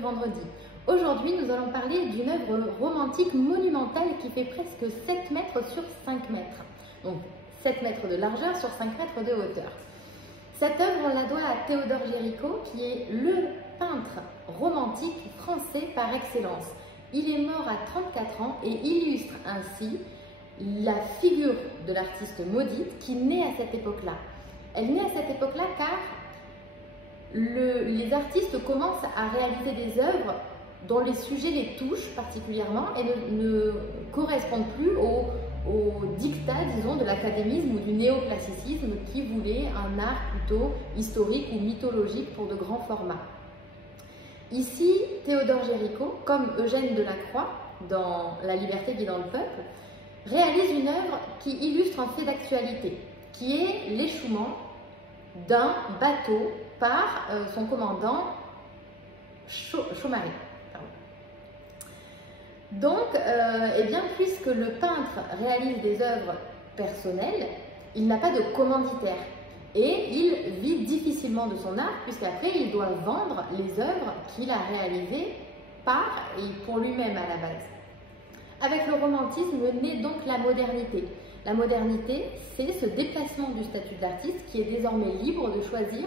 vendredi. Aujourd'hui, nous allons parler d'une œuvre romantique monumentale qui fait presque 7 mètres sur 5 mètres. Donc 7 mètres de largeur sur 5 mètres de hauteur. Cette œuvre, on la doit à Théodore Géricault, qui est le peintre romantique français par excellence. Il est mort à 34 ans et illustre ainsi la figure de l'artiste maudite qui naît à cette époque-là. Elle naît à cette époque-là car les artistes commencent à réaliser des œuvres dont les sujets les touchent particulièrement et ne correspondent plus au dictat, disons, de l'académisme ou du néoclassicisme qui voulait un art plutôt historique ou mythologique pour de grands formats. Ici, Théodore Géricault, comme Eugène Delacroix dans La liberté guidant le peuple, réalise une œuvre qui illustre un fait d'actualité, qui est l'échouement d'un bateau par son commandant Chaumaré. Donc, eh bien, puisque le peintre réalise des œuvres personnelles, il n'a pas de commanditaire et il vit difficilement de son art puisqu'après il doit vendre les œuvres qu'il a réalisées par et pour lui-même à la base. Avec le romantisme naît donc la modernité. La modernité, c'est ce déplacement du statut d'artiste qui est désormais libre de choisir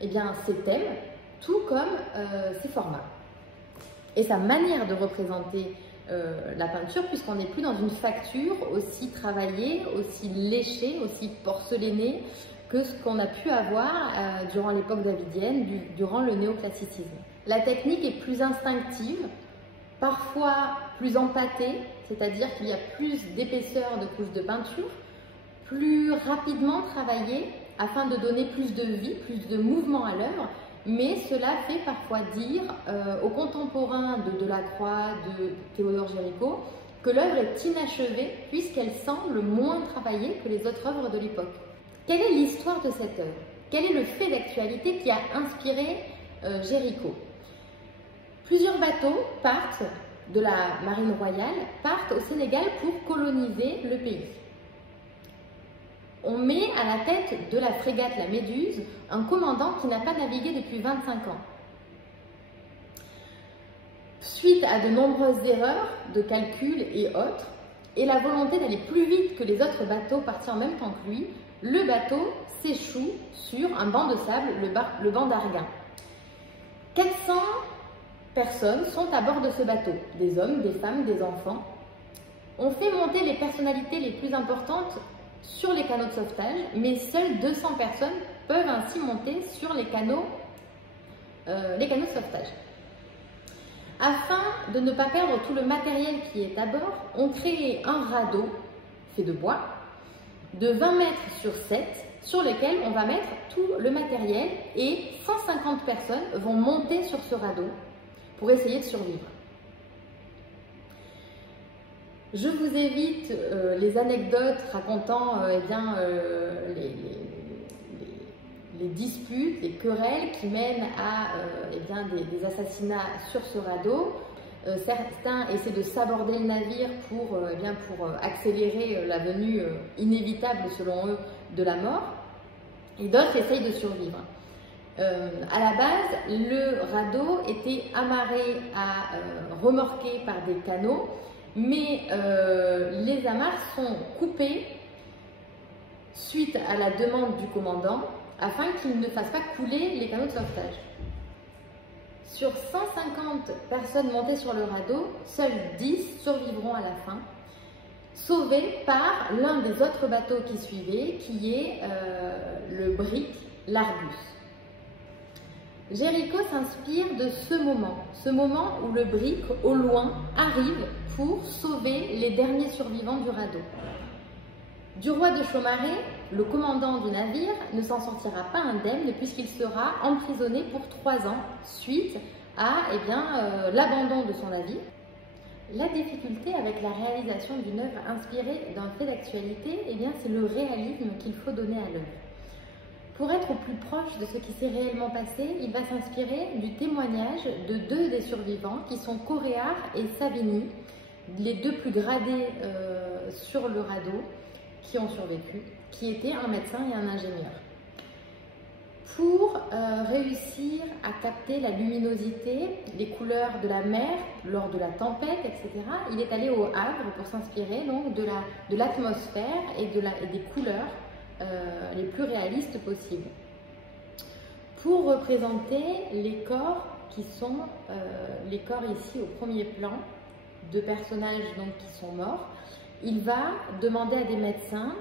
eh bien, ses thèmes, tout comme ses formats. Et sa manière de représenter la peinture, puisqu'on n'est plus dans une facture aussi travaillée, aussi léchée, aussi porcelainée que ce qu'on a pu avoir durant l'époque davidienne, durant le néoclassicisme. La technique est plus instinctive, parfois plus empâtée, c'est-à-dire qu'il y a plus d'épaisseur de couches de peinture, plus rapidement travaillée afin de donner plus de vie, plus de mouvement à l'œuvre, mais cela fait parfois dire aux contemporains de Delacroix, de Théodore Géricault, que l'œuvre est inachevée puisqu'elle semble moins travaillée que les autres œuvres de l'époque. Quelle est l'histoire de cette œuvre? Quel est le fait d'actualité qui a inspiré Géricault? Plusieurs bateaux partent de la marine royale, partent au Sénégal pour coloniser le pays. On met à la tête de la frégate la Méduse un commandant qui n'a pas navigué depuis 25 ans. Suite à de nombreuses erreurs de calcul et autres, et la volonté d'aller plus vite que les autres bateaux partis en même temps que lui, le bateau s'échoue sur un banc de sable, le banc d'Arguin. 400 personnes sont à bord de ce bateau, des hommes, des femmes, des enfants. On fait monter les personnalités les plus importantes sur les canots de sauvetage, mais seules 200 personnes peuvent ainsi monter sur les canots de sauvetage. Afin de ne pas perdre tout le matériel qui est à bord, on crée un radeau fait de bois de 20 mètres sur 7 sur lequel on va mettre tout le matériel et 150 personnes vont monter sur ce radeau pour essayer de survivre. Je vous évite les anecdotes racontant les disputes, les querelles qui mènent à des assassinats sur ce radeau. Certains essaient de saborder le navire pour accélérer la venue inévitable, selon eux, de la mort. Et d'autres essayent de survivre. À la base, le radeau était amarré à remorquer par des canaux, mais les amarres sont coupées suite à la demande du commandant afin qu'il ne fasse pas couler les canaux de sauvetage. Sur 150 personnes montées sur le radeau, seules 10 survivront à la fin, sauvées par l'un des autres bateaux qui suivait, qui est le brick, l'Argus. Géricault s'inspire de ce moment où le brick, au loin, arrive pour sauver les derniers survivants du radeau. Du roi de Chaumaré, le commandant du navire ne s'en sortira pas indemne puisqu'il sera emprisonné pour 3 ans suite à l'abandon de son navire. La difficulté avec la réalisation d'une œuvre inspirée d'un fait d'actualité, c'est le réalisme qu'il faut donner à l'œuvre. Pour être au plus proche de ce qui s'est réellement passé, il va s'inspirer du témoignage de 2 des survivants qui sont Coréard et Savigny, les 2 plus gradés sur le radeau qui ont survécu, qui étaient un médecin et un ingénieur. pour réussir à capter la luminosité, les couleurs de la mer lors de la tempête, etc. Il est allé au Havre pour s'inspirer donc de l'atmosphère et des couleurs les plus réalistes possibles. Pour représenter les corps qui sont les corps ici au premier plan de personnages donc, qui sont morts, il va demander à des médecins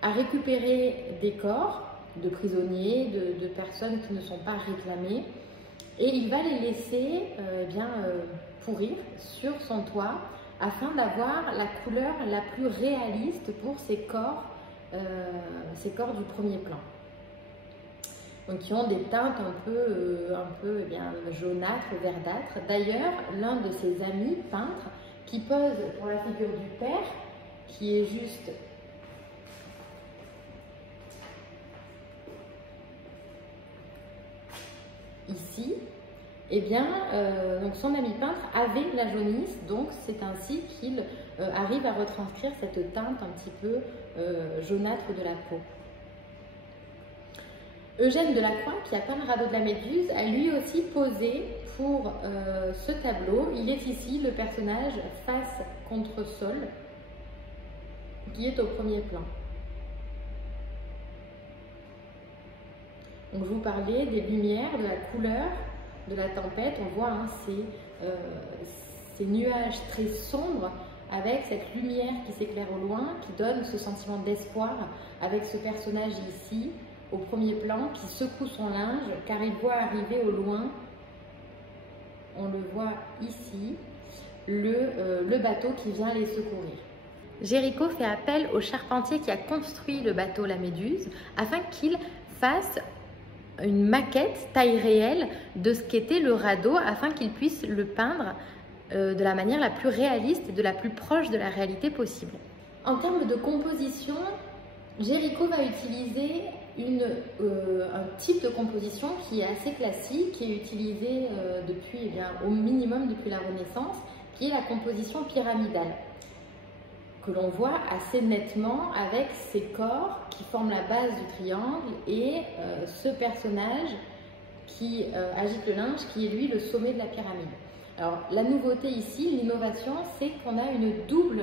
à récupérer des corps de prisonniers, de personnes qui ne sont pas réclamées, et il va les laisser pourrir sur son toit afin d'avoir la couleur la plus réaliste pour ces corps du premier plan. Donc qui ont des teintes un peu jaunâtres, verdâtres. D'ailleurs, l'un de ses amis peintres qui pose pour la figure du père, qui est juste ici, donc son ami peintre avait la jaunisse, donc c'est ainsi qu'il arrive à retranscrire cette teinte un petit peu jaunâtre de la peau. Eugène Delacroix, qui a peint le radeau de la Méduse, a lui aussi posé pour ce tableau. Il est ici le personnage face contre sol, qui est au premier plan. Donc, je vous parlais des lumières, de la couleur de la tempête. On voit ces nuages très sombres avec cette lumière qui s'éclaire au loin, qui donne ce sentiment d'espoir avec ce personnage ici, au premier plan, qui secoue son linge car il voit arriver au loin, on le voit ici, le bateau qui vient les secourir. Géricault fait appel au charpentier qui a construit le bateau La Méduse afin qu'il fasse une maquette taille réelle de ce qu'était le radeau afin qu'il puisse le peindre de la manière la plus réaliste et de la plus proche de la réalité possible. En termes de composition, Géricault va utiliser un type de composition qui est assez classique, qui est utilisé au minimum depuis la Renaissance, qui est la composition pyramidale, que l'on voit assez nettement avec ces corps qui forment la base du triangle et ce personnage qui agite le linge, qui est lui le sommet de la pyramide. Alors la nouveauté ici, l'innovation, c'est qu'on a une double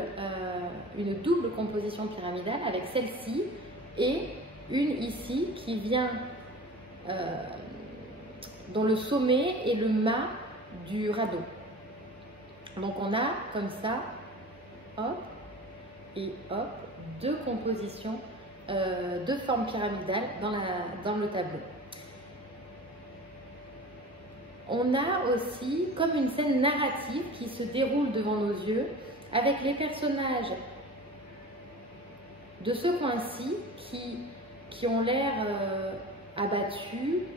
composition pyramidale avec celle-ci et une ici qui vient dans le sommet et le mât du radeau. Donc on a comme ça, hop et hop, deux compositions de forme pyramidale dans le tableau. On a aussi comme une scène narrative qui se déroule devant nos yeux avec les personnages de ce coin-ci qui ont l'air abattus,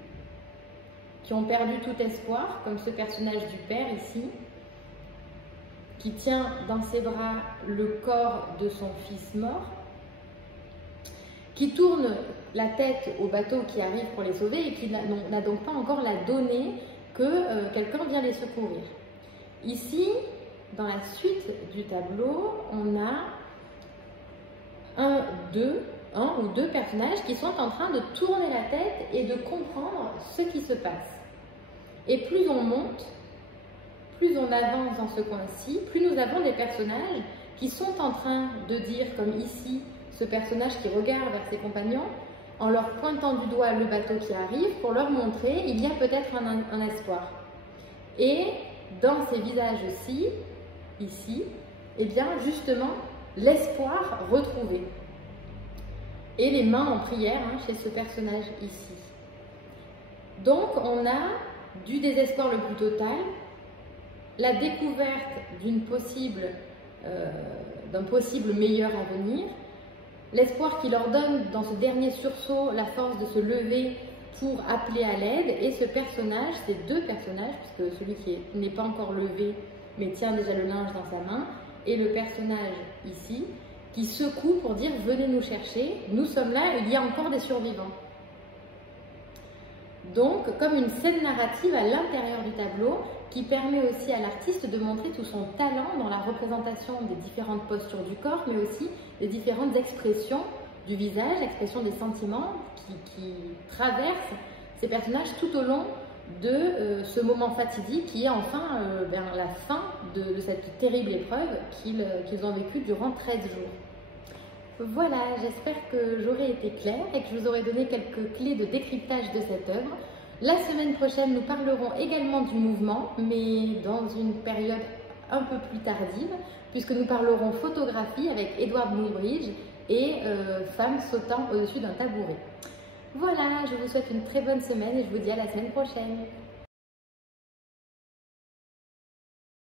qui ont perdu tout espoir, comme ce personnage du père ici, qui tient dans ses bras le corps de son fils mort, qui tourne la tête au bateau qui arrive pour les sauver et qui n'a donc pas encore la donnée que quelqu'un vient les secourir. Ici, dans la suite du tableau, on a un ou deux personnages qui sont en train de tourner la tête et de comprendre ce qui se passe. Et plus on monte, plus on avance dans ce coin-ci, plus nous avons des personnages qui sont en train de dire, comme ici, ce personnage qui regarde vers ses compagnons, en leur pointant du doigt le bateau qui arrive, pour leur montrer il y a peut-être un espoir. Et dans ces visages-ci, ici, eh bien justement, l'espoir retrouvé. Et les mains en prière chez ce personnage ici. Donc on a du désespoir le plus total, la découverte d'un possible meilleur avenir, l'espoir qui leur donne dans ce dernier sursaut la force de se lever pour appeler à l'aide, et ce personnage, ces deux personnages, puisque celui qui n'est pas encore levé mais tient déjà le linge dans sa main, et le personnage ici, qui secoue pour dire « venez nous chercher, nous sommes là, il y a encore des survivants ». Donc, comme une scène narrative à l'intérieur du tableau, qui permet aussi à l'artiste de montrer tout son talent dans la représentation des différentes postures du corps, mais aussi des différentes expressions du visage, expressions des sentiments qui traversent ces personnages tout au long de ce moment fatidique qui est enfin la fin de cette terrible épreuve qu'ils ont vécue durant 13 jours. Voilà, j'espère que j'aurai été claire et que je vous aurai donné quelques clés de décryptage de cette œuvre. La semaine prochaine, nous parlerons également du mouvement, mais dans une période un peu plus tardive, puisque nous parlerons photographie avec Edward Muybridge et femme sautant au-dessus d'un tabouret. Voilà, je vous souhaite une très bonne semaine et je vous dis à la semaine prochaine.